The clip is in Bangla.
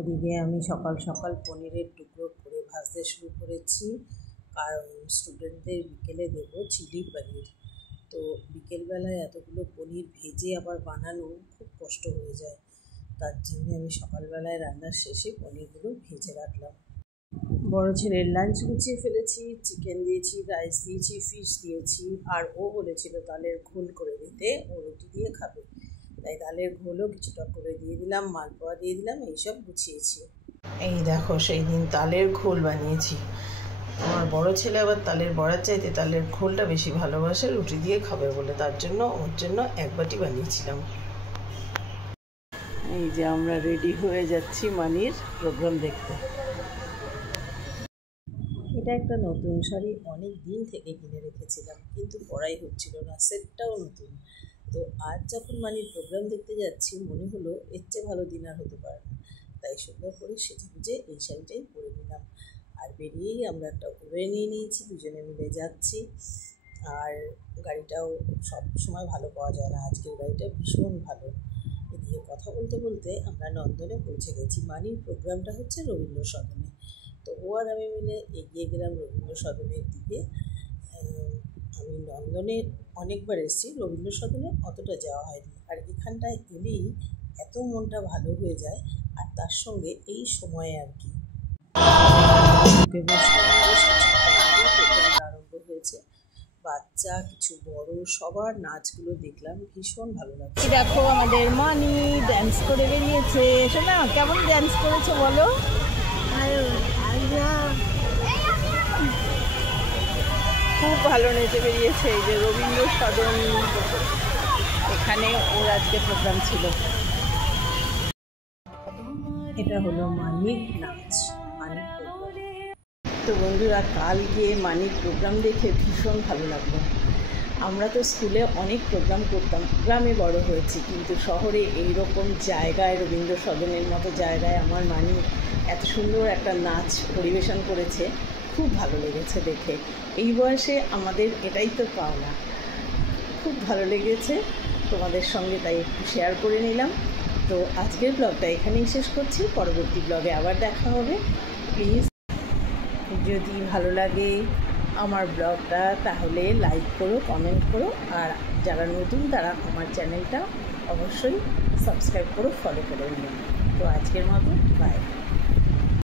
এদিকে আমি সকাল সকাল পনিরের টুকরো করে ভাজতে শুরু করেছি, কারণ স্টুডেন্টদের বিকেলে দেবো চিলি পনির। তো বিকেলবেলায় এতগুলো পনির ভেজে আবার বানানো খুব কষ্ট হয়ে যায়, তার জন্য আমি সকালবেলায় রান্নার শেষে পনিরগুলো ভেজে রাখলাম। বড় ছেলের লাঞ্চ গুছিয়ে ফেলেছি, চিকেন দিয়েছি, রাইস দিয়েছি, ফিশ দিয়েছি, আর ও বলেছিল তালের ঘোল করে দিতে, ও রুটি দিয়ে খাবে, তাই তালের ঘোলও কিছুটা করে দিয়ে দিলাম, মালপোয়া দিয়ে দিলাম, এইসব গুছিয়েছি। এই দেখো সেই দিন তালের ঘোল বানিয়েছি। আমার বড় ছেলে আবার তালের বড়ার চাইতে তালের ঘোলটা বেশি ভালোবাসে, রুটি দিয়ে খাবে বলে, তার জন্য ওর জন্য এক বাটি বানিয়েছিলাম। এই যে আমরা রেডি হয়ে যাচ্ছি মানির প্রোগ্রাম দেখতে। এটা একটা নতুন শাড়ি, অনেক দিন থেকে কিনে রেখেছিলাম, কিন্তু পরাই হচ্ছিল না, সেটটাও নতুন। তো আজ যখন মানির প্রোগ্রাম দেখতে যাচ্ছি, মনে হলো এর চেয়ে ভালো দিন আর হতে পারে না, তাই সুন্দর করে সেজে গুজে এই শাড়িটাই পরে নিলাম। আর বেরিয়েই আমরা একটা উবের নিয়ে নিয়েছি, দুজনে মিলে যাচ্ছি। আর গাড়িটাও সব সময় ভালো পাওয়া যায় না, আজকের গাড়িটা ভীষণ ভালো। এদিকে কথা বলতে বলতে আমরা নন্দনে পৌঁছে গেছি। মানির প্রোগ্রামটা হচ্ছে রবীন্দ্র সদনে, তো ও আর আমি মিলে এগিয়ে গেলাম রবীন্দ্র সদনের দিকে। আমি নন্দনে অনেকবার এসেছি, রবীন্দ্র সদনে অতটা যাওয়া হয়নি, আর এখানটায় এলেই এত মনটা ভালো হয়ে যায়, আর তার সঙ্গে এই সময়ে আর কি আরম্ভ হয়েছে। বাচ্চা কিছু বড় সবার নাচগুলো দেখলাম, ভীষণ ভালো লাগছে। দেখো আমাদের মানি ড্যান্স করে বেরিয়েছে। শোনা কেমন ড্যান্স করেছে বলো? খুব ভালো নেচে বেরিয়েছে। এই যে রবীন্দ্র সদন, এখানে ওর আজকে প্রোগ্রাম ছিল। এটা হলো মানির নাচ, মানির প্রোগ্রাম। তো বন্ধুরা, কাল গিয়ে মানির প্রোগ্রাম দেখে ভীষণ ভালো লাগলো। আমরা তো স্কুলে অনেক প্রোগ্রাম করতাম, গ্রামে বড় হয়েছি, কিন্তু শহরে এইরকম জায়গায়, রবীন্দ্র সদনের মতো জায়গায় আমার মানি এত সুন্দর একটা নাচ পরিবেশন করেছে, খুব ভালো লেগেছে দেখে। এই বয়সে আমাদের এটাই তো পাওনা। খুব ভালো লেগেছে, তোমাদের সঙ্গে তাই একটু শেয়ার করে নিলাম। তো আজকের ব্লগটা এখানেই শেষ করছি, পরবর্তী ব্লগে আবার দেখা হবে। প্লিজ যদি ভালো লাগে আমার ব্লগটা, তাহলে লাইক করো, কমেন্ট করো, আর যারা নতুন তারা আমার চ্যানেলটা অবশ্যই সাবস্ক্রাইব করো, ফলো করে নিও। তো আজকের মতো বাই।